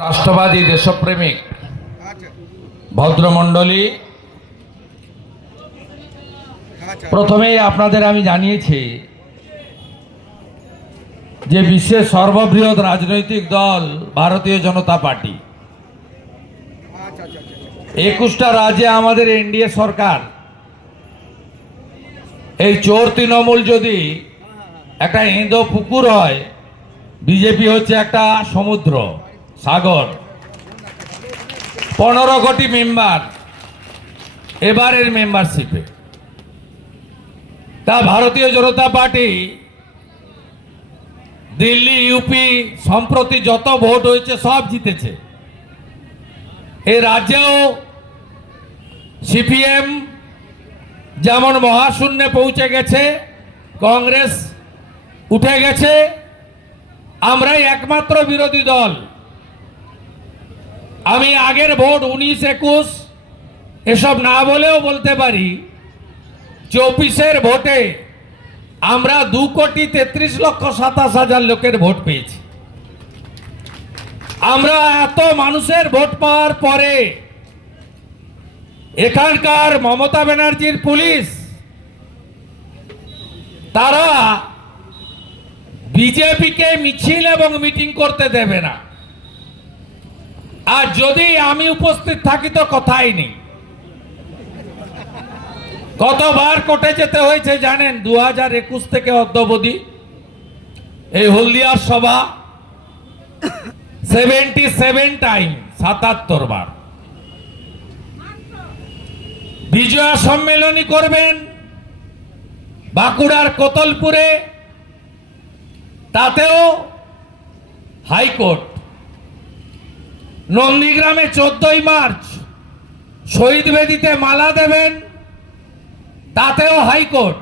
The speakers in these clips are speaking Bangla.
রাষ্ট্রবাদী দেশপ্রেমিক ভদ্রমণ্ডলী, প্রথমেই আপনাদের আমি জানিয়েছি যে বিশ্বের সর্ববৃহৎ রাজনৈতিক দল ভারতীয় জনতা পার্টি। 21টা রাজ্যে আমাদের এনডিএ সরকার। এই চোর তৃণমূল যদি একটা এঁদো পুকুর হয়, বিজেপি হচ্ছে একটা সমুদ্র সাগর। 15 কোটি মেম্বার এবারের মেম্বারশিপে। তা ভারতীয় জনতা পার্টি দিল্লি, ইউপি সম্প্রতি যত ভোট হয়েছে সব জিতেছে। এই রাজ্যেও সিপিএম যেমন মহাশূন্যে পৌঁছে গেছে, কংগ্রেস উঠে গেছে, আমরাই একমাত্র বিরোধী দল। আমি আগের ভোট 19, 21 এসব না বলেও বলতে পারি 24-এর ভোটে আমরা 2,33,27,000 লোকের ভোট পেয়েছি। আমরা এত মানুষের ভোট পাওয়ার পরে এখানকার মমতা ব্যানার্জির পুলিশ তারা বিজেপিকে মিছিল এবং মিটিং করতে দেবে না। আর যদি আমি উপস্থিত থাকি তো কথাই নেই। কতবার কোর্টে যেতে হয়েছে জানেন? 2021 থেকে অদ্যাবধি এই হলদিয়ার সভা 77 টাইম, 77 বার। বিজয়া সম্মেলনী করবেন বাঁকুড়ার কোতলপুরে, তাতেও হাইকোর্ট। নন্দীগ্রামে 14ই মার্চ শহীদ বেদিতে মালা দেবেন, তাতেও হাইকোর্ট।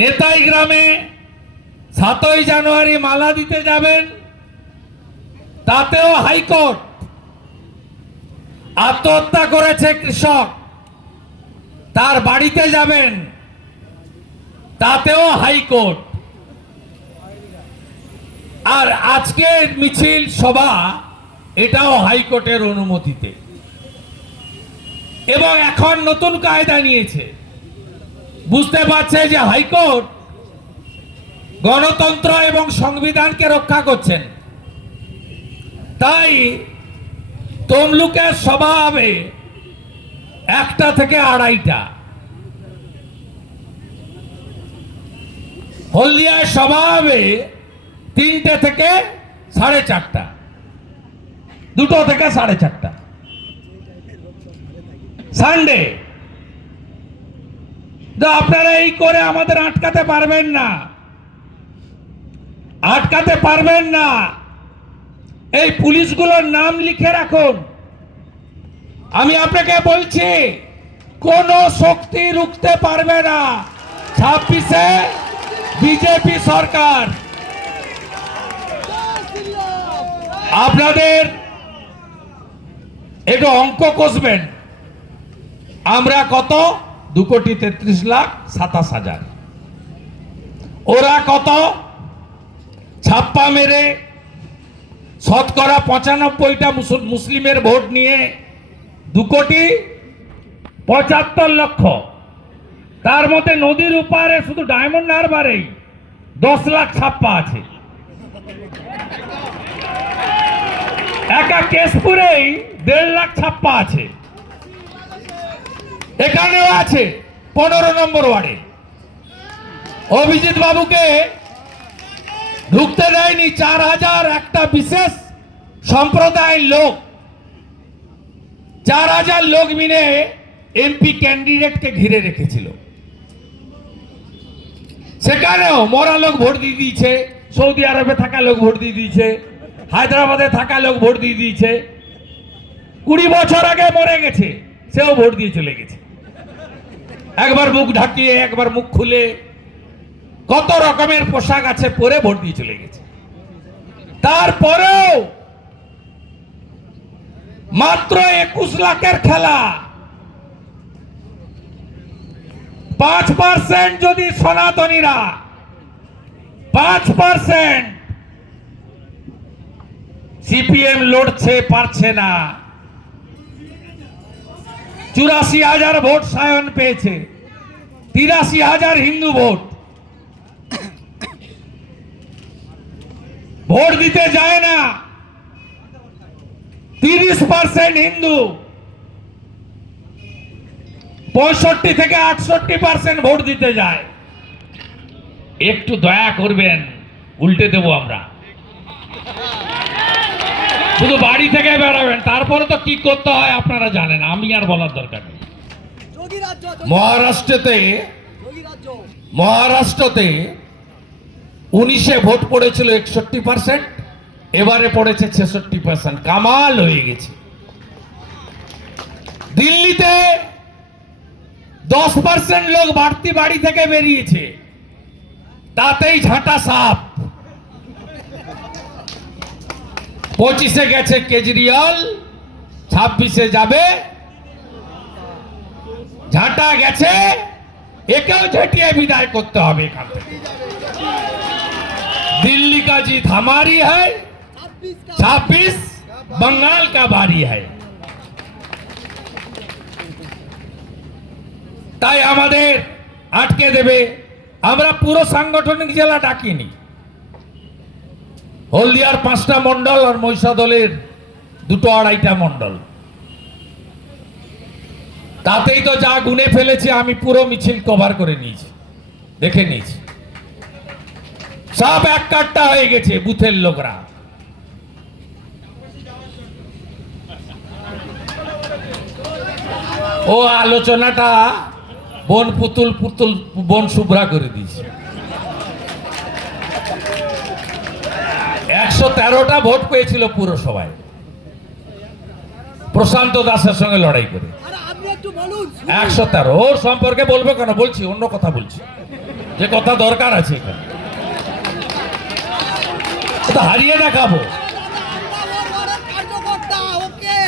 নেতাই গ্রামে 7ই জানুয়ারি মালা দিতে যাবেন, তাতেও হাইকোর্ট। আত্মহত্যা করেছে কৃষক, তার বাড়িতে যাবেন, তাতেও হাইকোর্ট। আর আজকের মিছিল সভা এটাও হাইকোর্টের অনুমতিতে। এবং এখন নতুন কায়দা নিয়েছে, বুঝতে পারছে যে হাইকোর্ট গণতন্ত্র এবং সংবিধানকে রক্ষা করছেন। তাই তমলুকের সভা হবে 1টা থেকে 2:30টা, হলদিয়ায় সভা হবে 3টে থেকে 4:30টা, 2টো থেকে 4:30টা সানডে। আপনারা এই করে আমাদের আটকাতে পারবেন না, আটকাতে পারবেন না। এই পুলিশগুলোর নাম লিখে রাখুন। আমি আপনাকে বলছি, কোন শক্তি রুখতে পারবে না 26-এ বিজেপি সরকার। আপনাদের একটু অঙ্ক কষবেন। আমরা কত? 2,33,27,000। ওরা কত? ছাপ্পা মেরে শতকরা 95টা মুসলিমের ভোট নিয়ে 2,75,00,000। তার মধ্যে নদীর উপারে শুধু ডায়মন্ড হারবারেই 10 লাখ ছাপ্পা আছে। একা কেশপুরেই 1.5 লাখ ছাপ্পা আছে। এখানেও আছে 15 নম্বর ওয়ার্ডে। অভিজিৎ বাবুকে ঢুকতে দেয়নি 4,000 একটা বিশেষ সম্প্রদায়ের লোক, 4,000 লোক মিলে এমপি ক্যান্ডিডেটকে ঘিরে রেখেছিল। সেখানেও মরা লোক ভোট দিয়ে দিয়েছে, সৌদি আরবে থাকা লোক ভোট দিয়ে দিয়েছে, হায়দ্রাবাদে থাকা লোক ভোট দিয়ে দিয়েছে। 20 বছর আগে মরে গেছে, সেও ভোট দিয়ে চলে গেছে। একবার মুখ ঢাকিয়ে, একবার মুখ খুলে, কত রকমের পোশাক আছে পরে ভোট দিয়ে চলে গেছে। তারপরেও মাত্র 21 লাখের খেলা। 5% যদি সনাতনীরা 5% সিপিএম লড়ছে, পারছে না। 84,000 ভোট সায়ন পেয়েছে, 83,000 হিন্দু ভোট। ভোট দিতে যায় না 30% হিন্দু, 65 থেকে 68% ভোট দিতে যায়। একটু দয়া করবেন, উল্টে দেবো আমরা। শুধু বাড়ি থেকে বেরাবেন, তারপরে তো কি করতে হয় আপনারা জানেন, আমি আর বলার দরকার নেই। মহারাষ্ট্রতে 19-এ ভোট পড়েছিল 61%, এবারে পড়েছে 66%। কামাল হয়ে গেছে। দিল্লিতে 10% লোক বাড়তি বাড়ি থেকে বেরিয়েছে, তাতেই ঝাঁটা সাপ। 25-এ গেছে কেজরিওয়াল, 26-এ যাবে। ঝাঁটা গেছে, একেও ঝেঁটিয়ে বিদায় করতে হবে এখান থেকে। दिल्ली का जीत हमारी है, 26 बंगाल का बारी है। তাই আমাদের আটকে দেবে। আমরা পুরো সাংগঠনিক জেলা ডাকিনি। হলদিয়ার 5টা মন্ডল আর মহিষাদলের 2-2.5টা মন্ডল, তাতেই তো যা গুনে ফেলেছে। আমি পুরো মিছিল কভার করে নিয়েছি, দেখে নিয়েছি। সব এক কাট্টা হয়ে গেছে বুথের লোকরা। ও আলোচনাটা বন পুতুল পুতুল বন শুভ্রা করে দিয়েছে। 113টা ভোট পেয়েছিল পুরসভায়, প্রশান্ত দাসের সঙ্গে লড়াই করে। 113। ওর সম্পর্কে বলবো কেন, বলছি অন্য কথা বলছি, যে কথা দরকার আছে এখানে। হারিয়ে দেখাবো,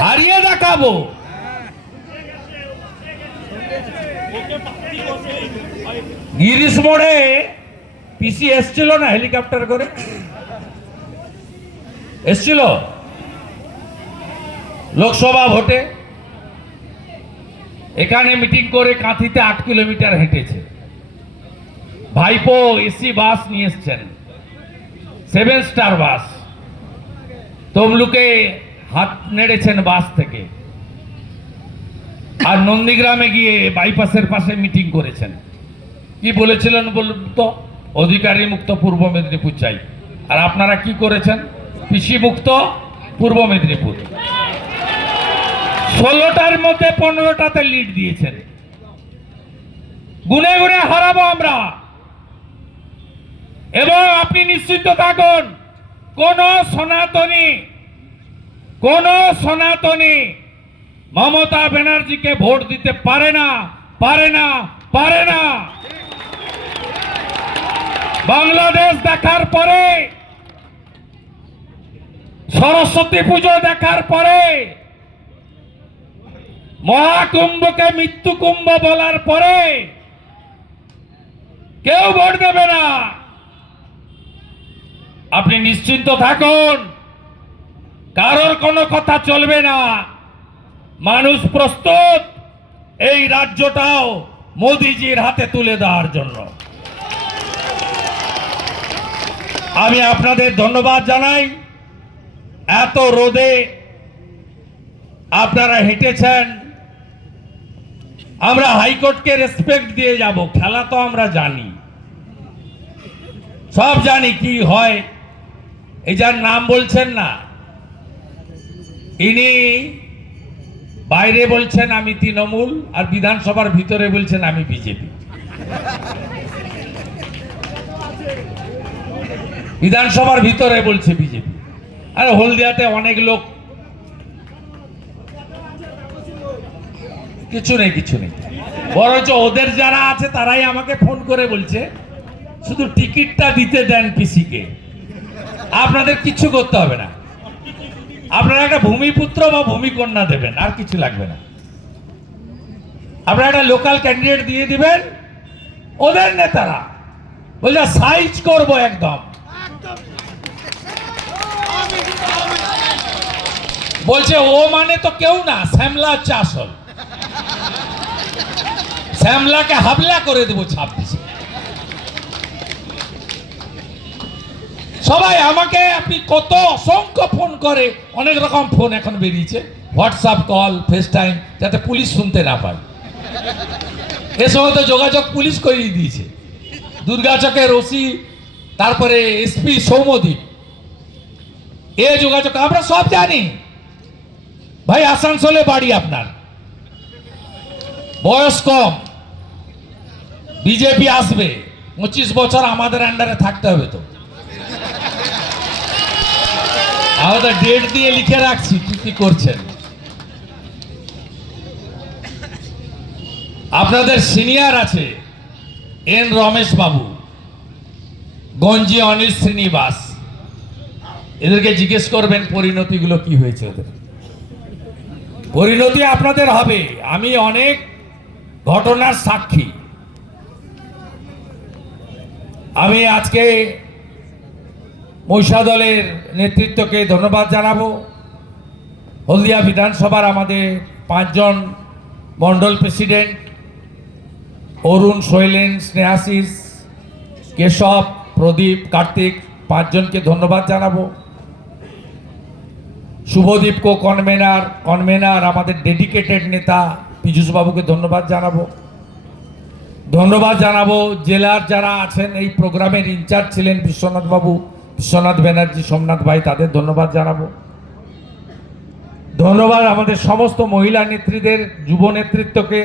হারিয়ে দেখাবো। গিরিশ মোড়ে পিসি এসছিল না হেলিকপ্টার করে, এসছিল লোকসভা ভোটে। এখানে মিটিং করে কাঁথিতে 8 কিলোমিটার হেঁটেছে। ভাইপো এসি বাস নিয়ে এসছেন, 7 স্টার বাস। তমলুকে হাত নেড়েছেন বাস থেকে। আর নন্দীগ্রামে গিয়ে বাইপাসের পাশে মিটিং করেছেন। কি বলেছিলেন বলুন তো? অধিকারী মুক্ত পূর্ব মেদিনীপুর চাই। আর আপনারা কি করেছেন? পিসি মুক্ত পূর্ব মেদিনীপুর। 16টার মধ্যে 15টাতে লিড দিয়েছেন। গুনে গুনে হারাবো আমরা। এবং আপনি নিশ্চিন্ত থাকুন, কোন সনাতনী মমতা ব্যানার্জিকে ভোট দিতে পারে না, পারে না, পারে না। বাংলাদেশ দেখার পরে, সরস্বতী পুজো দেখার পরে, মহাকুম্ভকে মৃত্যু কুম্ভ বলার পরে কেউ ভোট দেবে না। আপনি নিশ্চিন্ত থাকুন, কারোর কোনো কথা চলবে না। মানুষ প্রস্তুত এই রাজ্যটাও মোদিজির হাতে তুলে দেওয়ার জন্য। আমি আপনাদের ধন্যবাদ জানাই। এত রোদে আপনারা হেঁটেছেন। আমরা হাইকোর্টকে রেসপেক্ট দিয়ে যাব। খেলা তো আমরা জানি, সব জানি কি হয়। এই যার নাম বলছেন না, ইনি বাইরে বলছেন আমি তৃণমূল, আর বিধানসভার ভিতরে বলছেন আমি বিজেপি। বিধানসভার ভিতরে বলছে বিজেপি। আর হলদিয়াতে অনেক লোক, কিছু নেই, কিছু নেই। বরঞ্চ ওদের যারা আছে তারাই আমাকে ফোন করে বলছে শুধু টিকিটটা দিতে দেন পিসিকে, আপনাদের কিছু করতে হবে না। আপনারা একটা ভূমিপুত্র বা ভূমিকন্যা দেবেন, আর কিছু লাগবে না। আপনারা একটা লোকাল ক্যান্ডিডেট দিয়ে দিবেন। ওদের নেতারা বলছে সাইজ করবো একদম। বলছে ও মানে তো কেউ না, শ্যামলা হচ্ছে আসল। শ্যামলাকে হাবলা করে দেবো 26-এ। সবাই আমাকে, আপনি কত অসংখ্য ফোন করে, অনেক রকম ফোন এখন বেরিয়েছে, হোয়াটসঅ্যাপ কল, ফেস টাইম, যাতে পুলিশ শুনতে না পায়। এ সময় তো যোগাযোগ পুলিশ করিয়ে দিয়েছে। দুর্গাচকের ওসি, তারপরে এসপি সৌম্যদীপ, এ যোগাযোগ আমরা সব জানি। ভাই আসানসোলে বাড়ি আপনার, বয়স কম, বিজেপি আসবে, 25 বছর আমাদের আন্ডারে থাকতে হবে। তো আমাদের ডেট দিয়ে লিখে রাখছি কি কি করছেন। আপনাদের সিনিয়র আছে এন রমেশ বাবু, গঞ্জি অনিল শ্রীনিবাস, এদেরকে জিজ্ঞেস করবেন পরিণতিগুলো কি হয়েছে ওদের। পরিণতি আপনাদের হবে। আমি অনেক ঘটনার সাক্ষী। আমি আজকে মহিষা দলের নেতৃত্বকে ধন্যবাদ জানাবো। হলদিয়া বিধানসভার আমাদের 5 জন মন্ডল প্রেসিডেন্ট, অরুণ, শৈলেন, স্নেহাশিস, কেশব, প্রদীপ, কার্তিক, 5 জনকে ধন্যবাদ জানাবো। শুভদীপকে কনভেনার আমাদের ডেডিকেটেড নেতা পীযূষ বাবুকে ধন্যবাদ জানাবো। ধন্যবাদ জানাবো জেলার যারা আছেন, এই প্রোগ্রামের ইনচার্জ ছিলেন বিশ্বনাথ বাবু, বিশ্বনাথ ব্যানার্জি, সোমনাথ ভাই, তাদের ধন্যবাদ জানাবো। ধন্যবাদ আমাদের সমস্ত মহিলা নেত্রীদের, যুব নেতৃত্বকে,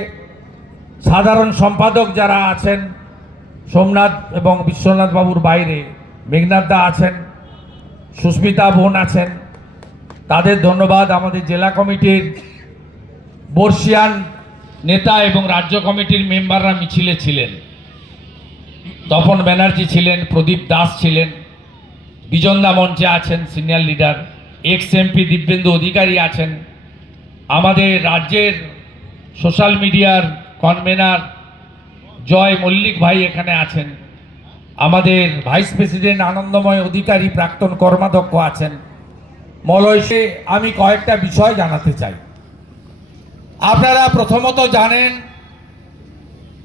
সাধারণ সম্পাদক যারা আছেন, সোমনাথ এবং বিশ্বনাথ বাবুর বাইরে মেঘনাথ দা আছেন, সুস্মিতা বোন আছেন, তাদের ধন্যবাদ। আমাদের জেলা কমিটির বর্ষিয়ান নেতা এবং রাজ্য কমিটির মেম্বাররা মিছিলে ছিলেন। তপন ব্যানার্জি ছিলেন, প্রদীপ দাস ছিলেন, বিজনদা মঞ্চে আছেন senior leader, ex MP Dibyendu Adhikari আছেন, আমাদের রাজ্যের সোশ্যাল মিডিয়ার কনভেনার জয় মল্লিক ভাই এখানে আছেন, আমাদের ভাইস প্রেসিডেন্ট আনন্দময় অধিকারী প্রাক্তন কর্মাধ্যক্ষ আছেন। মলয়সে আমি কয়েকটা বিষয় জানাতে চাই। আপনারা প্রথমত জানেন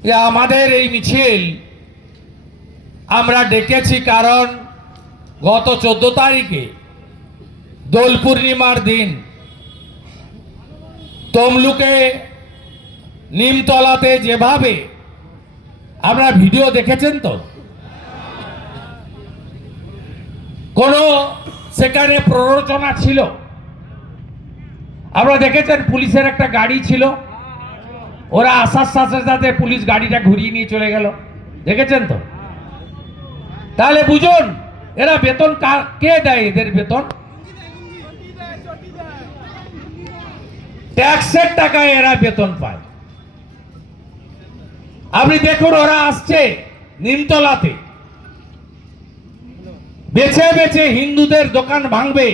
যে আমাদের এই মিছিল আমরা ডেকেছি কারণ গত 14 তারিখে দোল পূর্ণিমার দিন তমলুকে নিমতলাতে যেভাবে আপনারা ভিডিও দেখেছেন, তো কোনো সেখানে প্ররোচনা ছিল? আপনারা দেখেছেন পুলিশের একটা গাড়ি ছিল, ওরা আসার সাথে সাথে পুলিশ গাড়িটা ঘুরিয়ে নিয়ে চলে গেল, দেখেছেন তো? তাহলে বুঝুন এরা বেতন কে দেয়? এদের বেতন ট্যাক্সের টাকায় এরা বেতন পায়। আপনি দেখুন ওরা আসছে নিমতলাতে, বেছে বেছে হিন্দুদের দোকান ভাঙবে,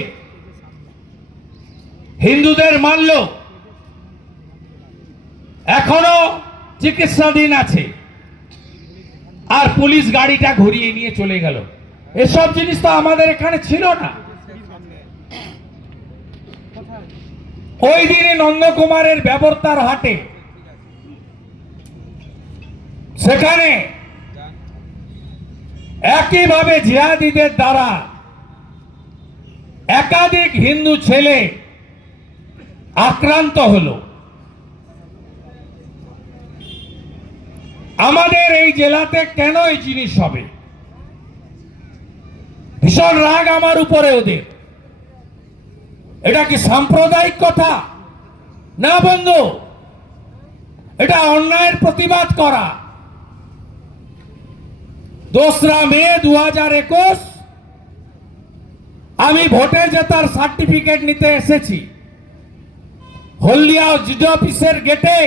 হিন্দুদের মারল, এখনো চিকিৎসাধীন আছে, আর পুলিশ গাড়িটা ঘুরিয়ে নিয়ে চলে গেল। এসব জিনিস তো আমাদের এখানে ছিল না। ওই দিনে নন্দকুমারের ব্যবস্থার হাটে সেখানে একইভাবে জিহাদিদের দ্বারা একাধিক হিন্দু ছেলে আক্রান্ত হলো। আমাদের এই জেলাতে কেন এই জিনিস হবে? ভীষণ রাগ আমার উপরে ওদের। এটা কি সাম্প্রদায়িক কথা? না বন্ধু, এটা অন্যায়ের প্রতিবাদ করা। 2রা মে 2021 আমি ভোটে জেতার সার্টিফিকেট নিতে এসেছি। হলদিয়া জিডি অফিসের গেটে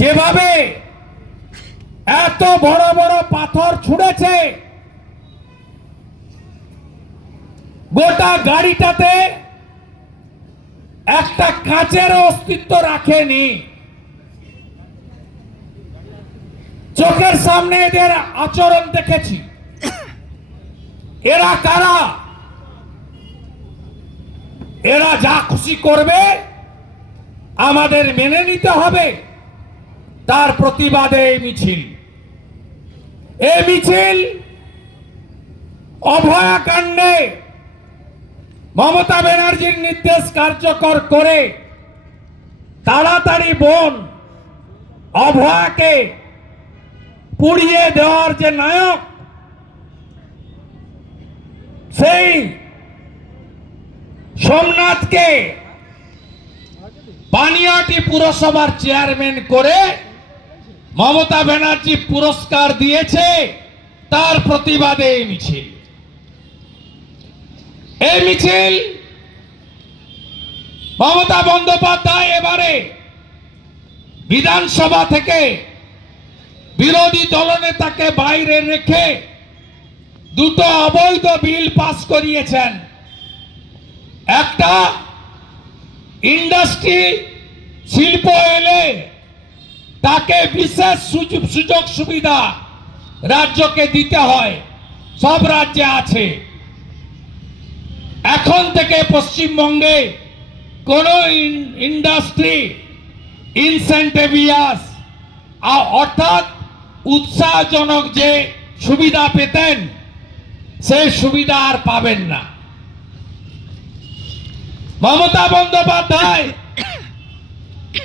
যেভাবে এত বড় বড় পাথর ছুঁড়েছে, গোটা গাড়িটাতে একটা কাঁচের অস্তিত্ব রাখেনি। চোখের সামনে এদের আচরণ দেখেছি। এরা কারা? এরা যা খুশি করবে আমাদের মেনে নিতে হবে, তার প্রতিবাদে এই মিছিল। এই মিছিল অভয়াকাণ্ডে মমতা ব্যানার্জির নির্দেশ কার্যকর করে তাড়াতাড়ি বোন অভয়াকে পুড়িয়ে দেওয়ার যে নায়ক, সেই সোমনাথকে পানিহাটি পুরসভার চেয়ারম্যান করে মমতা ব্যানার্জি পুরস্কার দিয়েছে, তার প্রতিবাদে এই মিছিল। এই মিছিল মমতা বন্দ্যোপাধ্যায় এবারে বিধানসভা থেকে বিরোধী দলনেতাকে বাইরে রেখে দুটো অবৈধ বিল পাস করিয়েছেন। একটা, ইন্ডাস্ট্রি শিল্প এলে তাকে বিশেষ সুযোগ সুবিধা রাজ্যকে দিতে হয়, সব রাজ্যে আছে। এখন থেকে পশ্চিমবঙ্গে কোন ইন্ডাস্ট্রি ইনসেন্টিভিয়াস অর্থাৎ উৎসাহজনক যে সুবিধা পেতেন সেই সুবিধা আর পাবেন না। মমতা বন্দ্যোপাধ্যায়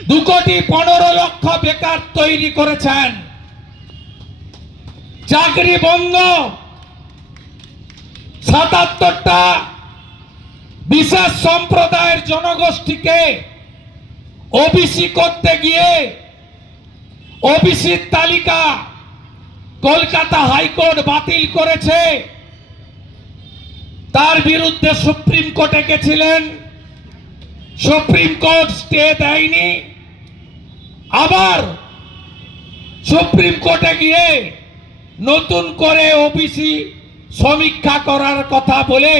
2,15,00,000 বেকার তৈরি করেছেন। চাকরি বন্ধ, 77টা বিশেষ সম্প্রদায়ের জনগোষ্ঠীকে ওবিসি করতে গিয়ে ওবিসির তালিকা কলকাতা হাইকোর্ট বাতিল করেছে। তার বিরুদ্ধে সুপ্রিম কোর্টে গেছিলেন, সুপ্রিম কোর্ট স্টে দেয়নি। আবার সুপ্রিম কোর্টে গিয়ে নতুন করে ওবিসি সমীক্ষা করার কথা বলে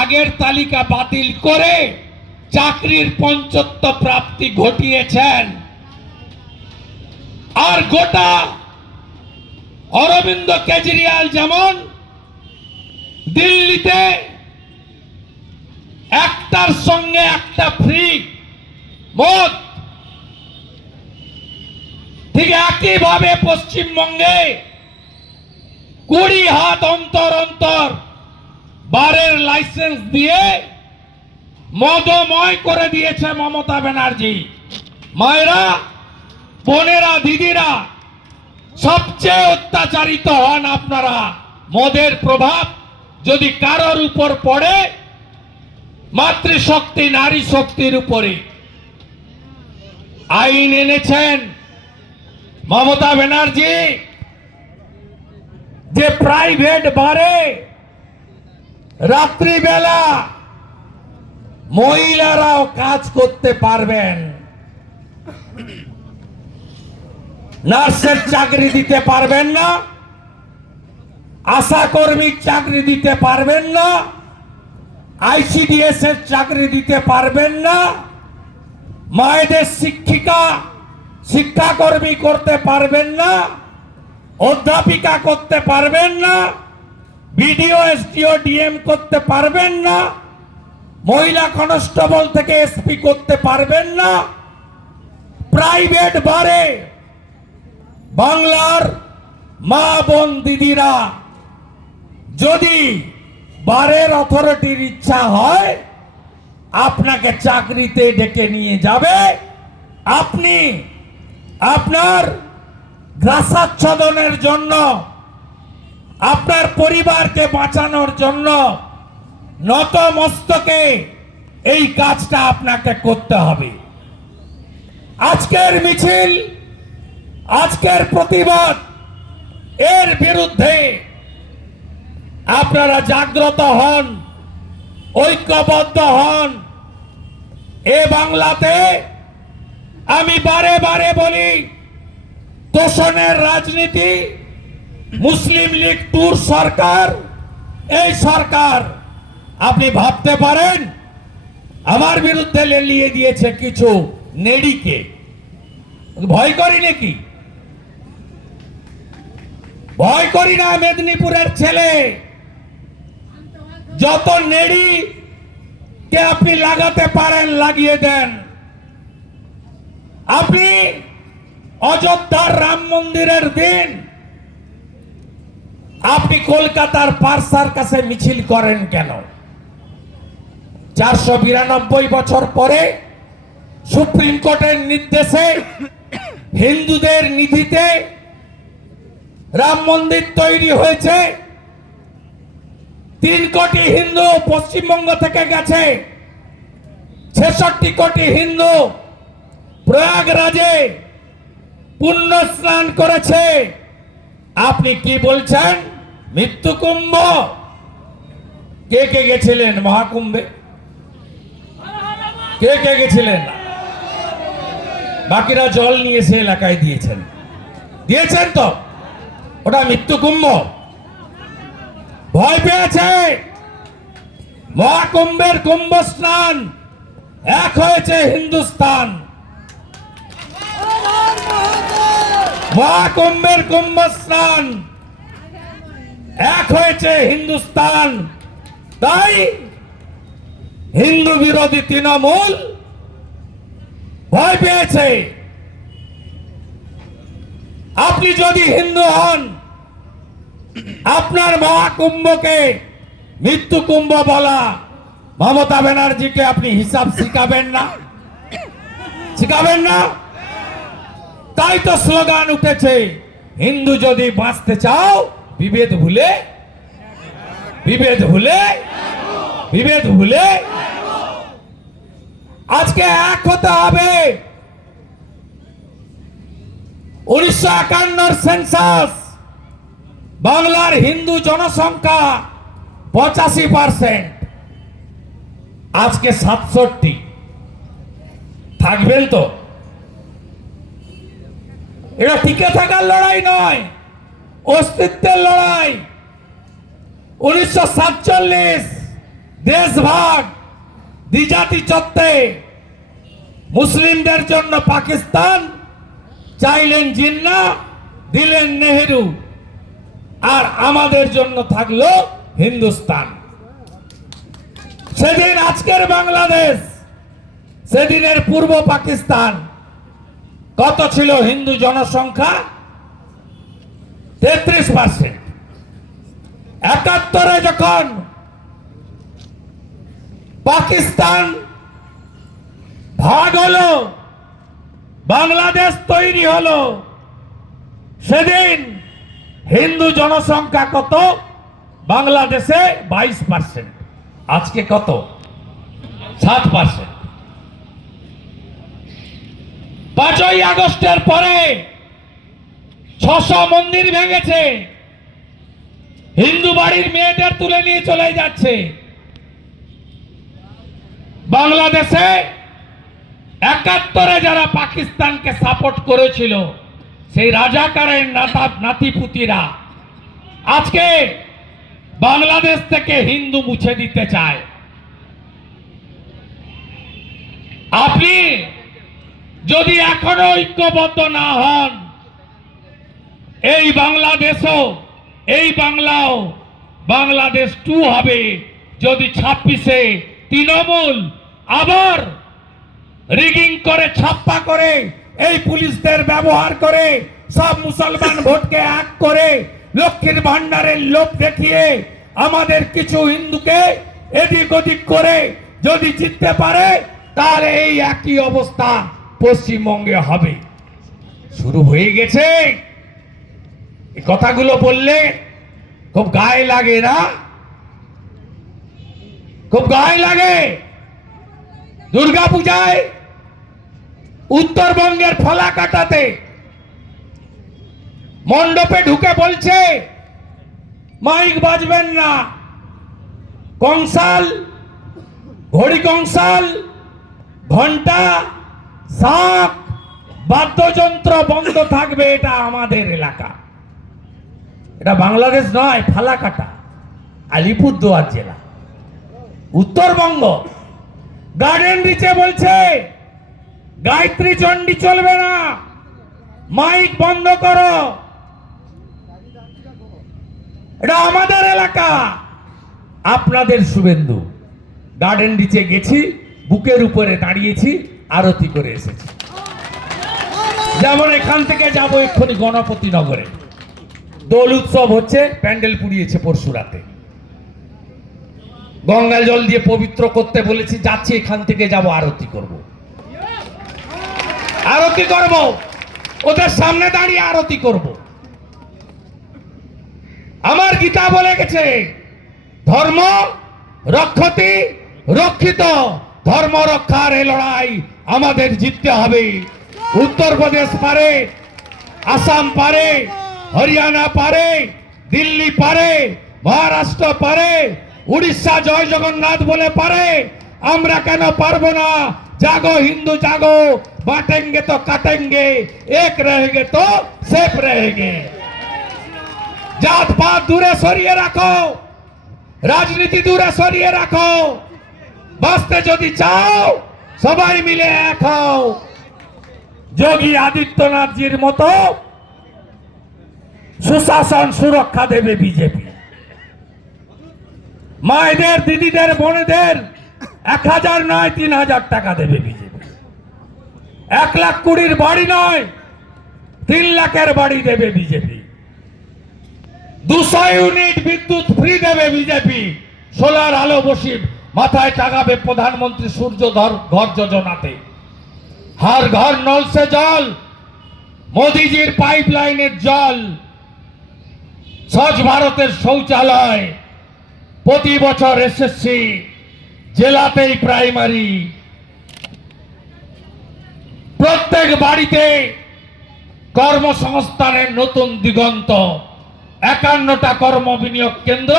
আগের তালিকা বাতিল করে চাকরির পঞ্চত্ব প্রাপ্তি ঘটিয়েছেন। আর গোটা অরবিন্দ কেজরিওয়াল যেমন দিল্লিতে একটার সঙ্গে একটা ফ্রি মদ, ঠিক একইভাবে পশ্চিমবঙ্গে 20 হাত অন্তর অন্তর বারের লাইসেন্স দিয়ে মদময় করে দিয়েছে মমতা ব্যানার্জি। মায়েরা, বোনেরা, দিদিরা, সবচেয়ে অত্যাচারিত হন আপনারা। মদের প্রভাব যদি কারোর উপর পড়ে, মাতৃশক্তি নারী শক্তির উপরে। আইন এনেছেন মমতা ব্যানার্জি যে প্রাইভেট বারে রাত্রিবেলা মহিলারাও কাজ করতে পারবেন। নার্সের চাকরি দিতে পারবেন না, আশা কর্মীর চাকরি দিতে পারবেন না, আইসিডিএস এর চাকরি দিতে পারবেন না, মায়েদের শিক্ষাকর্মী করতে পারবেন না, অধ্যাপিকা করতে পারবেন না, বিডিও এসডিও ডিএম করতে পারবেন না, মহিলা কনস্টেবল থেকে এসপি করতে পারবেন না। প্রাইভেট বারে বাংলার মা বোন দিদিরা যদি বারের অথরিটির ইচ্ছা হয় আপনাকে চাকরিতে ডেকে নিয়ে যাবে, আপনি আপনার গ্রাসাচ্ছাদনের জন্য, আপনার পরিবারকে বাঁচানোর জন্য নত মস্তকে এই কাজটা আপনাকে করতে হবে। আজকের মিছিল, আজকের প্রতিবাদ, এর বিরুদ্ধে আপনারা জাগ্রত হন, ঐক্যবদ্ধ হন। এ বাংলাতে আমি বারে বারে বলি, তোষণের রাজনীতি, মুসলিম লীগ টুর সরকার, এই সরকার আপনি ভাবতে পারেন আমার বিরুদ্ধে লেলিয়ে দিয়েছে কিছু নেড়িকে। ভয় করি নাকি? ভয় করি না। মেদিনীপুরের ছেলে, যত নেড়ি কে আপনি লাগাতে পারেন লাগিয়ে দেন। আপনি অযোধ্যার রাম মন্দিরের দিন আপনি কলকাতার পারসার কাছে মিছিল করেন কেন? 492 বছর পরে সুপ্রিম কোর্টের নির্দেশে হিন্দুদের নিধিতে রাম মন্দির তৈরি হয়েছে। 3 কোটি হিন্দু পশ্চিমবঙ্গ থেকে গেছে, 66 কোটি হিন্দু প্রয়াগরাজে পুণ্য স্নান করেছে। আপনি কি বলছেন মৃত্যু কুম্ভ? কে কে গেছিলেন মহাকুম্ভে? কে কে গেছিলেন? বাকিরা জল নিয়ে সে এলাকায় দিয়েছেন, দিয়েছেন তো? ওটা মৃত্যু কুম্ভ? ভয় পেয়েছে। মহাকুম্ভের কুম্ভ স্নান এক হয়েছে হিন্দুস্তান। মহাকুম্ভের কুম্ভ স্নান এক হয়েছে হিন্দুস্তান। তাই হিন্দু বিরোধী তৃণমূল ভয় পেয়েছে। আপনি যদি হিন্দু হন, আপনার মহাকুম্ভকে মৃত্যু কুম্ভ বলা মমতা ব্যানার্জিকে আপনি হিসাব শিখাবেন না? শিখাবেন না? তাই তো স্লোগান উঠেছে, হিন্দু যদি বাঁচতে চাও বিভেদ ভুলে, বিভেদ ভুলে, বিভেদ ভুলে। আজকে এক হতে হবে। 1951 সেন্সাস বাংলার হিন্দু জনসংখ্যা 85%, আজকে 67। থাকবেন তো? এটা টিকে থাকার লড়াই নয়, অস্তিত্বের লড়াই। 1947 দেশভাগ, দ্বিজাতি তত্ত্বে মুসলিমদের জন্য পাকিস্তান চাইলেন জিন্নাহ, দিলেন নেহেরু, আর আমাদের জন্য থাকলো হিন্দুস্তান। সেদিন আজকের বাংলাদেশ, সেদিনের পূর্ব পাকিস্তান কত ছিল হিন্দু জনসংখ্যা? 33%। 71-এ যখন পাকিস্তান ভাগ হলো, বাংলাদেশ তৈরি হলো, সেদিন হিন্দু জনসংখ্যা কত? বাংলাদেশে 22%। আজকে কত? 7%। 5ই আগস্টের পরে 600 মন্দির ভেঙেছে, হিন্দু বাড়ির মেয়েদের তুলে নিয়ে চলে যাচ্ছে। বাংলাদেশে 71-এ যারা পাকিস্তানকে সাপোর্ট করেছিল, সেই রাজাকারের নাতিপুতিরা আজকে বাংলাদেশ থেকে হিন্দু মুছে দিতে চায়। আপনি যদি এখনো ঐক্যবদ্ধ না হন, এই বাংলাদেশও, এই বাংলাও বাংলাদেশ 2 হবে। যদি 26-এ তৃণমূল আবার রিগিং করে, ছাপ্পা করে, এই পুলিশদের ব্যবহার করে, সব মুসলমান ভোটকে এক করে, লক্ষ্মীর ভান্ডারের লোভ দেখিয়ে আমাদের কিছু হিন্দুকে এদিক ওদিক করে যদি জিততে পারে, তাহলে এই একই অবস্থা পশ্চিমবঙ্গে হবে। শুরু হয়ে গেছে। এই কথাগুলো বললে খুব গায়ে লাগে না? খুব গায়ে লাগে। দুর্গা পূজায় উত্তরবঙ্গের ফলাকাটাতে মণ্ডপে ঢুকে বলছে মাইক বাজবেন না, কংসাল, ঘড়ি কংসাল, ঘন্টা, শাঁখ, বাদ্যযন্ত্র বন্ধ থাকবে, এটা আমাদের এলাকা। এটা বাংলাদেশ নয়, ফালাকাটা, আলিপুরদুয়ার জেলা, উত্তরবঙ্গ। গার্ডেন রিচে বলছে গায়ত্রী চণ্ডী চলবে না, মাইক বন্ধ করো। এটা আমাদের এলাকা, আপনাদের শুভেন্দু। গার্ডেন রিচে গেছি, বুকের উপরে দাঁড়িয়েছি, আরতি করে এসেছি। যেমন এখান থেকে যাব এক্ষুনি গণপতি নগরে, দোল উৎসব হচ্ছে, প্যান্ডেল পুড়িয়েছে পরশু রাতে, গঙ্গা জল দিয়ে পবিত্র করতে বলেছি, যাচ্ছি, এখান থেকে যাব আরতি করব। আরতি করব, ওদের সামনে দাঁড়িয়ে আরতি করব। আমার গীতা বলে গেছে, ধর্ম রক্ষতি রক্ষিত, ধর্ম রক্ষার এই লড়াই আমাদের জিততে হবে। উত্তরপ্রদেশ পারে, আসাম পারে, হরিয়ানা পারে, দিল্লি পারে, মহারাষ্ট্র পারে, উড়িষ্যা জয় জগন্নাথ বলে পারে, আমরা কেন পারবো না? জাগো হিন্দু জাগো, বাঁটেंगे তো কাটেंगे, এক रहेंगे তো সেফ रहेंगे। জাত পাত দূরে সরিয়ে রাখো, রাজনীতি দূরে সরিয়ে রাখো, বাঁচতে যদি চাও সবাই মিলে এক হও। যোগী আদিত্যনাথজির মতো সুশাসন সুরক্ষা দেবে বিজেপি। মায়েদের, দিদিদের, বোনেদের 1000 নয় 3000 টাকা দেবে বিজেপি। 1,20,000 বাড়ি নয় 3 লাখের বাড়ি দেবে বিজেপি। 200 ইউনিট বিদ্যুৎ ফ্রি দেবে বিজেপি। সোলার আলো বসিয়ে মাথায় টাঙাবে প্রধানমন্ত্রী সূর্য ঘর যোজনাতে। हर घर नल से जल, মোদিজির পাইপলাইনের জল, স্বচ্ছ ভারতের শৌচালয়, প্রতি বছর এসএসসি, জেলাতেই প্রাইমারি, প্রত্যেক বাড়িতে কর্মসংস্থানের নতুন দিগন্ত, 51টা কর্ম বিনিয়োগ কেন্দ্র।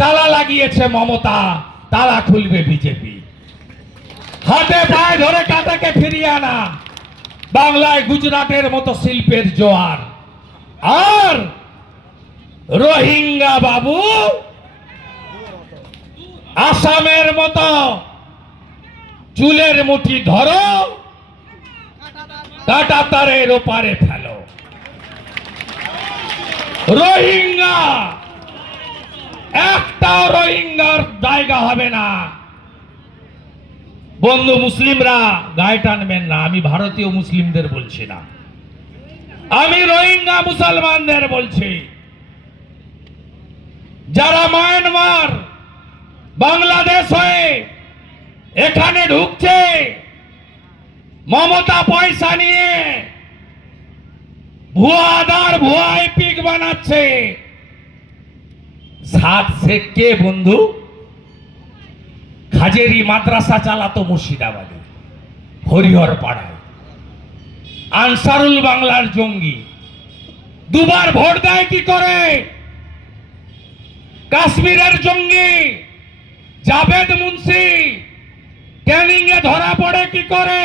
তালা লাগিয়েছে মমতা, তালা খুলবে বিজেপি। হাতে পায়ে ধরে কাটাকে ফিরিয়ে আনা, বাংলায় গুজরাটের মতো শিল্পের জোয়ার। আর রোহিঙ্গা বাবু আসামের মতো চুলের মুঠি ধরো, কাটা তারের ওপারে ফেলো। রোহিঙ্গা একটাও রোহিঙ্গার জায়গা হবে না। বন্ধু মুসলিমরা গায়ে টানবেন না, আমি ভারতীয় মুসলিমদের বলছি না, আমি রোহিঙ্গা মুসলমানদের বলছি। যারা মায়ানমার, বাংলাদেশ হয়ে এখানে ঢুকছে, মমতা পয়সা নিয়ে ভুয়া আধার, ভুয়া এপিক বানাচ্ছে। সাত শেখ কে বন্ধু? হাজেরি মাদ্রাসা চালাতো মুর্শিদাবাদে, হরিহর পাড়ায়। আনসারুল বাংলার জঙ্গি, দুবার ভোট দেয় কি করে? কাশ্মীরের জঙ্গি জাভেদ মুন্সি ক্যানিং এ ধরা পড়ে কি করে?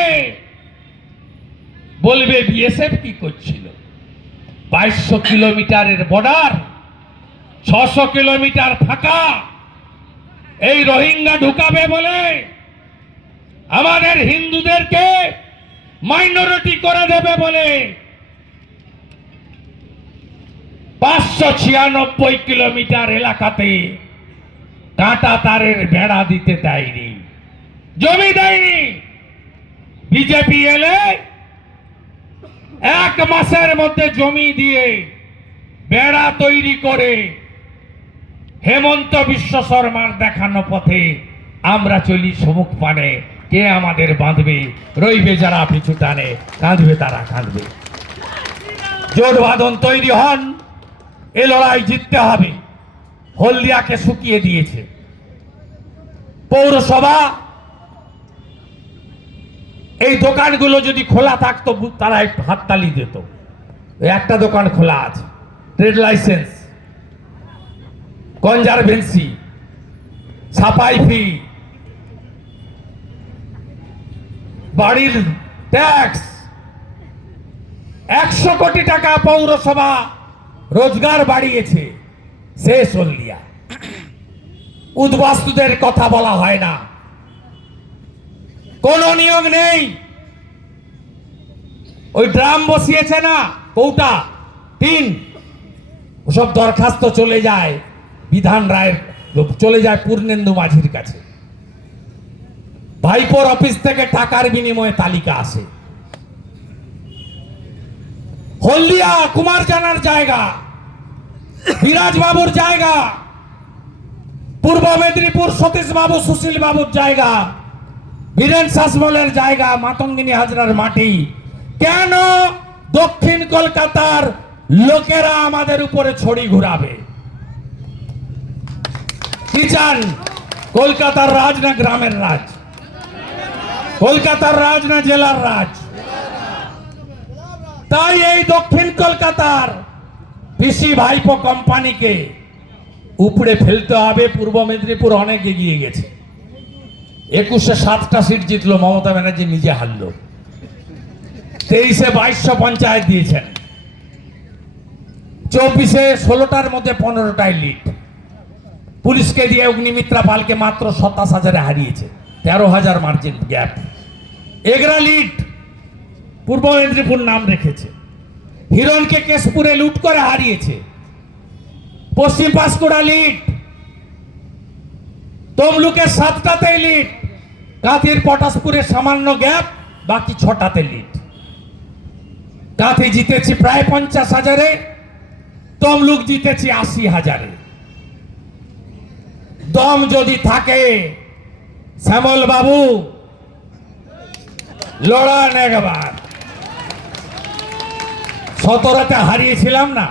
বলবে বিএসএফ কি করছিল? 2200 কিলোমিটারের বর্ডার, 600 কিলোমিটার ফাঁকা, এই রোহিঙ্গা ঢুকাবে বলে আমাদের হিন্দুদেরকে মাইনরিটি করে দেবে বলে 596 কিলোমিটার এলাকাতে কাঁটা তারের বেড়া দিতে দেয়নি, জমি দেয়নি। বিজেপি এলে 1 মাসের মধ্যে জমি দিয়ে বেড়া তৈরি করে হেমন্ত বিশ্ব শর্মার দেখানো পথে আমরা চলি সমুখ পানে। কে আমাদের বাঁধবে? রইবে যারা পিছু টানে, কাঁদবে তারা কাঁদবে। জোট বাঁধন তৈরি হন, এ লড়াই জিততে হবে। হলদিয়াকে শুকিয়ে দিয়েছে পৌরসভা। এই দোকানগুলো যদি খোলা থাকতো তারা একটু হাততালি দিত। একটা দোকান খোলা আছে, ট্রেড লাইসেন্স, কনজারভেন্সি, সাফাই ফি, বাড়ির ট্যাক্স, 100 কোটি টাকা পৌরসভা রোজগার বাড়িয়েছে। শেষ হলদিয়া। উদ্বাস্তুদের কথা বলা হয় না, কোন নিয়োগ নেই। ওই ড্রাম বসিয়েছে না, কৌটা, টিন, ওসব দরখাস্ত চলে যায় বিধান রায়ের, চলে যায় পূর্ণেন্দু মাঝির কাছে। ভাইপোর অফিস থেকে টাকার বিনিময়ে তালিকা আসে। হলদিয়া কুমার জানার জায়গা, বিরাজ বাবুর জায়গা, পূর্ব মেদিনীপুর সতীশ বাবু সুশীল বাবুর জায়গা, বীরেন শাসমলের জায়গা, মাতঙ্গিনী হাজরার মাটি। কেন দক্ষিণ কলকাতার লোকেরা আমাদের উপরে ছড়ি ঘুরাবে? কি চান? কলকাতার রাজ না গ্রামের রাজ? কলকাতার রাজ না জেলার রাজ? তাই এই দক্ষিণ কলকাতার পিসি ভাইপো কোম্পানিকে উপড়ে ফেলতে হবে। পূর্ব মেদিনীপুর অনেক এগিয়ে গেছে। 21-এ 7টা সিট জিতলো, মমতা ব্যানার্জি নিজে হারলো। 23-এ 2200 পঞ্চায়েত দিয়েছেন, 24-এ 16টার মধ্যে 15টায় লিড। পুলিশকে দিয়ে অগ্নিমিত্রা পালকে মাত্র 27,000-এ হারিয়েছে, 13,000 মার্জিন গ্যাপ। এগরা লিড, পূর্ব মেদিনীপুর নাম রেখেছে। হিরণকে কেশপুরে লুট করে হারিয়েছে। পশ্চিম পাঁশকুড়া লিড, তমলুকে 7টাতে লিড, কাঁথির পটাশপুরে সামান্য গ্যাপ, বাকি 6টাতে লিড। কাঁথি জিতেছি প্রায় 50,000-এ, তমলুক জিতেছি 80,000-এ। দম যদি থাকে শ্যামল বাবু, লড়ান একবার। 17তে হারিয়েছিলাম না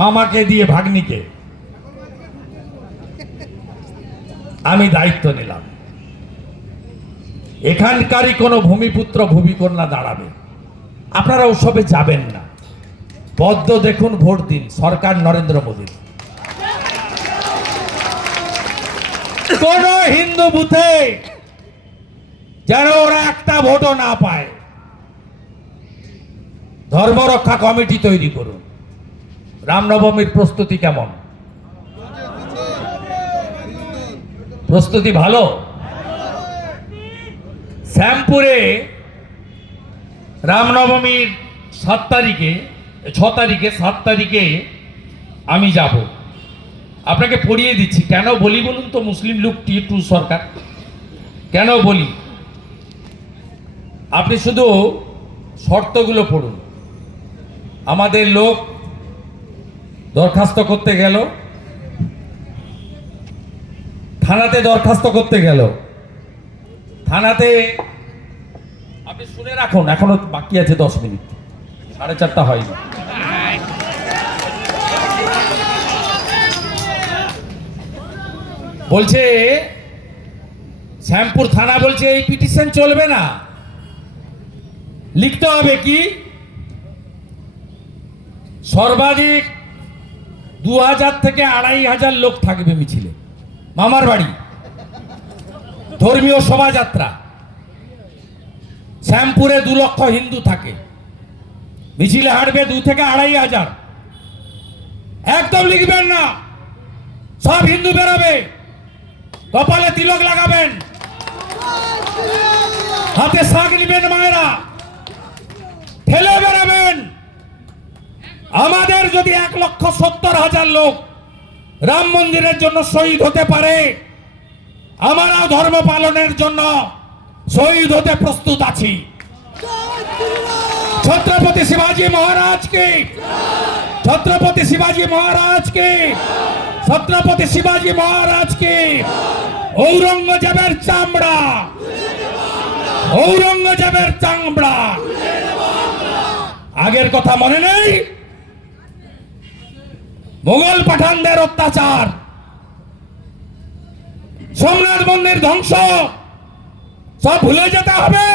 মামাকে দিয়ে, ভাগ্নিকে। আমি দায়িত্ব নিলাম, এখানকারই কোনো ভূমিপুত্র ভূমিকন্যা দাঁড়াবে, আপনারা ওসবে যাবেন না। পদ্ম দেখুন, ভোট দিন সরকার নরেন্দ্র মোদীর। কোন হিন্দু বুথে যেন ওরা একটা ভোটও না পায়। ধর্মরক্ষা কমিটি তৈরি করুন। রামনবমীর প্রস্তুতি কেমন? প্রস্তুতি ভালো? শ্যামপুরে রামনবমীর 7 তারিখে 7 তারিখে আমি যাব। আপনাকে পড়িয়ে দিচ্ছি। কেন বলি বলুন তো? মুসলিম লুক টু সরকার কেন বলি? আপনি শুধু শর্তগুলো পড়ুন। আমাদের লোক দরখাস্ত করতে গেল, থানাতে দরখাস্ত করতে গেল, থানাতে, আপনি শুনে রাখুন, এখনো বাকি আছে 10 মিনিট, 4:30 হয়নি। বলছে শ্যামপুর থানা বলছে এই পিটিশন চলবে না, লিখতে হবে কি সর্বাধিক 2000 থেকে 2500 লোক থাকবে মিছিলে। মামার বাড়ি, ধর্মীয় শোভাযাত্রা। শ্যামপুরে 2 লক্ষ হিন্দু থাকে, মিছিলে হাঁটবে 2 থেকে 2500। একদম লিখবেন না, সব হিন্দু বেরোবে, কপালে তিলক লাগাবেন, হাতে শাক নিবেন, মায়েরা ঠেলে বেরোবেন। আমাদের যদি 1,70,000 লোক রাম মন্দিরের জন্য শহীদ হতে পারে, আমরাও ধর্ম পালনের জন্য শহীদ হতে প্রস্তুত আছি। ছত্রপতি শিবাজি মহারাজ কি, ছত্রপতি শিবাজি মহারাজ কি, ছত্রপতি শিবাজি মহারাজ কি। ঔরঙ্গজেবের চামড়া, ঔরঙ্গজেবের চামড়া। আগের কথা মনে নেই? মুঘল পাঠানদের অত্যাচার, সোমনাথ মন্দির ধ্বংস, সব ভুলে যেতে হবে।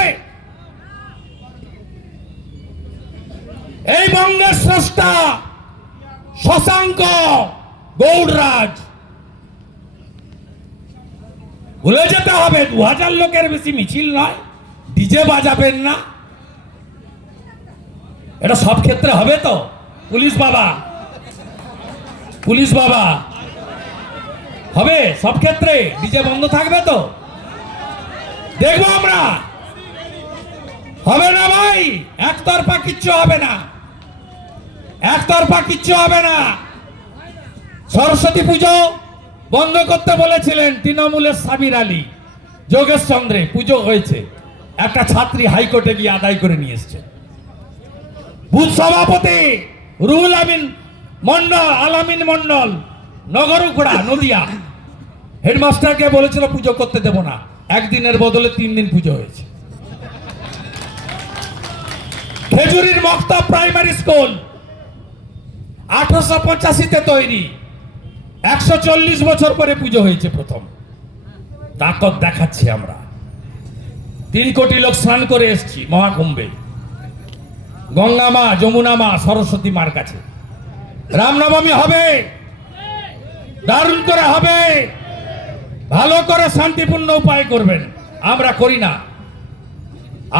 এই বঙ্গের স্রষ্টা শশাঙ্ক গৌড়রাজ, ভুলে যেতে হবে। 2000 লোকের বেশি মিছিল নয়, ডিজে বাজাবেন না। এটা সব ক্ষেত্রে হবে তো? পুলিশ বাবা, পুলিশ বাবা হবে সব ক্ষেত্রে? ডিজে বন্ধ থাকবে তো? দেখবো আমরা। হবে না ভাই, একতরফা কিচ্ছু হবে না, একতরফা কিচ্ছু হবে না। সরস্বতী পুজো বন্ধ করতে বলেছিলেন তৃণমূলের সাবির আলী, যোগেশ চন্দ্রে পুজো হয়েছে, একটা ছাত্রী হাইকোর্টে গিয়ে আদায় করে নিয়ে এসছে। বুথ সভাপতি রুহুল আমিন মন্ডল, আলামিন মন্ডল, নগরুখড়া, নদিয়া, হেডমাস্টারকে বলেছিল পুজো করতে দেব না, একদিনের বদলে 3 দিন পুজো হয়েছে। খেজুরির মক্তব প্রাইমারি স্কুল 1885-তে তৈরি, 140 বছর পরে পুজো হয়েছে প্রথম। তাকত দেখাচ্ছি আমরা। 3 কোটি লোক স্নান করে এসেছি মহাকুম্ভে, গঙ্গা মা, যমুনা মা, সরস্বতী মার কাছে। রামনবমী হবে, দারুণ করে হবে, ভালো করে শান্তিপূর্ণ উপায় করবেন। আমরা করি না,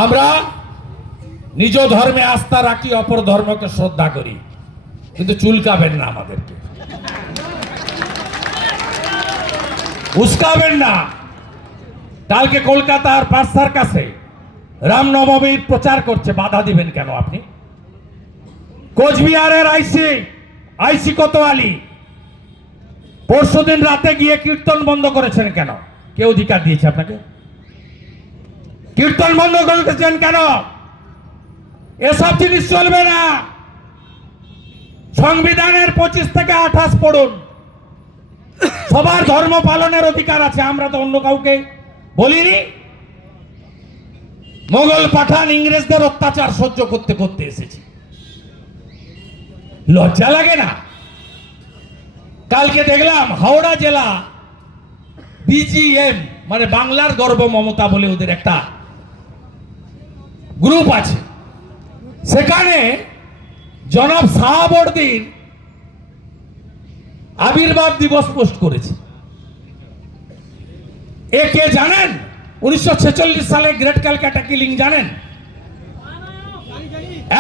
আমরা নিজ ধর্মে আস্থা রাখি, অপর ধর্মকে শ্রদ্ধা করি, কিন্তু চুলকাবেন না, আমাদেরকে উস্কাবেন না। কালকে কলকাতার পার্সার কাছে রামনবমীর প্রচার করছে, বাধা দিবেন কেন আপনি? কোচবিহারের আইসি কোতোয়ালি পরশুদিন রাতে গিয়ে কীর্তন বন্ধ করেছেন কেন? কে অধিকার দিয়েছে আপনাকে? কীর্তন বন্ধ করেছেন কেন? এসব জিনিস চলবে না। সংবিধানের 25 থেকে 28 পড়ুন। সবার ধর্ম পালনের অধিকার আছে, আমরা তো অন্য কাউকে বলিনি। মোগল পাঠান ইংরেজদের অত্যাচার সহ্য করতে করতে এসেছি, লজ্জা লাগে না? কালকে দেখলাম হাওড়া জেলা বিজিএম, মানে বাংলার গর্ব মমতা বলে ওদের একটা গ্রুপ আছে, সেখানে জনাব শাহাবুদ্দিন আবির্ভাব দিবস পোস্ট করেছে। এ কে জানেন? 1946 সালে গ্রেট ক্যালকাটা কিলিং জানেন?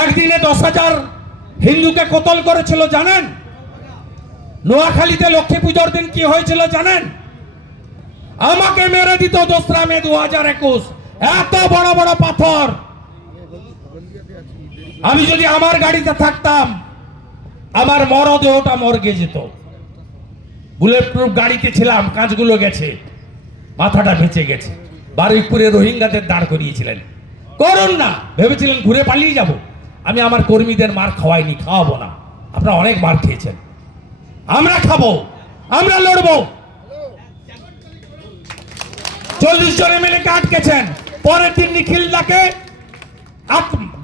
একদিনে 10,000 হিন্দুকে কতল করেছিল জানেন? নোয়াখালীতে লক্ষ্মী পুজোর দিন কি হয়েছিল জানেন? আমাকে মেরে দিত 2রা মে 2021। এত বড় বড় পাথর। আমি যদি আমার গাড়িতে থাকতাম, আমার মরদেহটা মর্গে যেত। বুলেট প্রুফ গাড়িতে ছিলাম, কাঁচগুলো গেছে, মাথাটা বেঁচে গেছে। বারুইপুরে রোহিঙ্গাদের দাঁড় করিয়েছিলেন, করুন না, ভেবেছিলেন ঘুরে পালিয়ে যাব। আমি আমার কর্মীদের মার খাওয়াইনি, খাওয়াবো না। আপনারা অনেক মার খেয়েছেন, আমরা খাবো, আমরা লড়বো। 40 জন এমএলএ কে আটকেছেন, পরের দিন নিখিলদাকে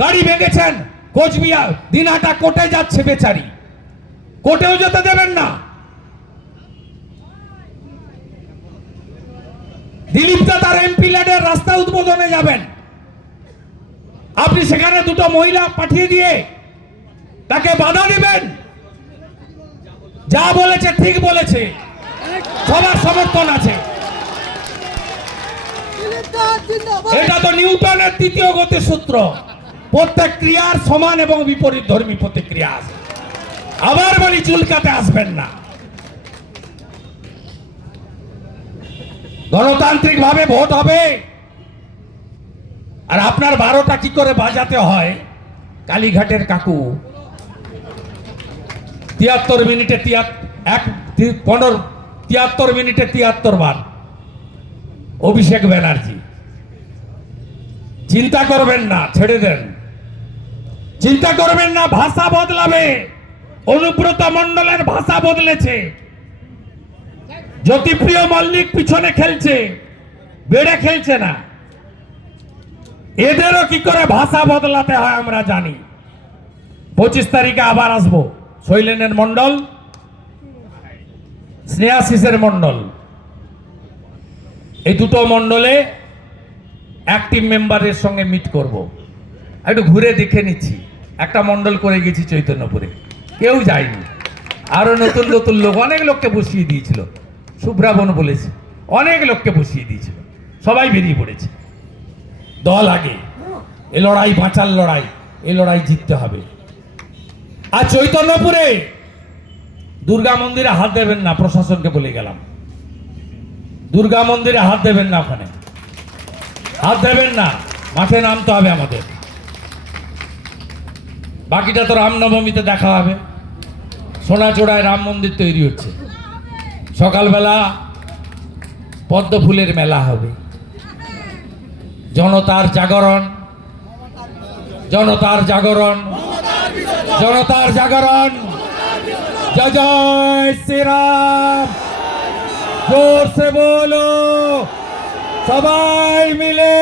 গাড়ি ভেঙেছেন। কোচবিহার দিনহাটা কোর্টে যাচ্ছে বেচারি, কোর্টেও যেতে দেবেন না। দিলীপ দাদার এমপি ল্যাডের রাস্তা উদ্বোধনে যাবেন, আপনি সেখানে 2টো মহিলা পাঠিয়ে দিয়ে তাকে বাধা দিবেন? যা বলেছে ঠিক বলেছে, সবার সমর্থন আছে। এটা তো নিউটনের 3য় গতির সূত্র, প্রত্যেক ক্রিয়ার সমান এবং বিপরীত ধর্মী প্রতিক্রিয়া আছে। আবার বলি, চুলকাতে আসবেন না। গণতান্ত্রিক ভাবে ভোট হবে, আর আপনার 12টা কি করে বাজাতে হয়? কালীঘাটের কাকু 73 মিনিটে 73 মিনিটে 73 বার। অভিষেক ব্যানার্জি, চিন্তা করবেন না, ছেড়ে দেন, চিন্তা করবেন না, ভাষা বদলাবে। অনুব্রত মণ্ডলের ভাষা বদলেছে, জ্যোতিপ্রিয় মল্লিক পিছনে খেলছে, বেড়ে খেলছে না। এদেরও কি করে ভাষা বদলাতে হয় আমরা জানি। 25 তারিখে আবার আসবো। শৈলেনের মণ্ডল, স্নেহাশিসের মণ্ডল, এই 2টো মণ্ডলে অ্যাক্টিভ মেম্বারের সঙ্গে মিট করব। একটু ঘুরে দেখে নিচ্ছি। একটা মণ্ডল করে গেছি চৈতন্যপুরে, কেউ যায়নি। আরো নতুন নতুন লোক, অনেক লোককে বসিয়ে দিয়েছিল, শুভ্রাবন বলেছে, অনেক লোককে বসিয়ে দিয়েছিল, সবাই বেরিয়ে পড়েছে। দল আগে, এ লড়াই বাঁচার লড়াই, এই লড়াই জিততে হবে। আর চৈতন্যপুরে দুর্গা মন্দিরে হাত দেবেন না, প্রশাসনকে বলে গেলাম। দুর্গা মন্দিরে হাত দেবেন না, ওখানে হাত দেবেন না, মাঠে নামতে হবে আমাদের। বাকিটা তো রামনবমীতে দেখা হবে। সোনাচূড়ায় রাম মন্দির তৈরি হচ্ছে, সকালবেলা পদ্ম ফুলের মেলা হবে, জনতার জাগরণ, জনতার জাগরণ, জনতার জাগরণ। জয় জয় শ্রীরাম, जोर से बोलो, সবাই মিলে।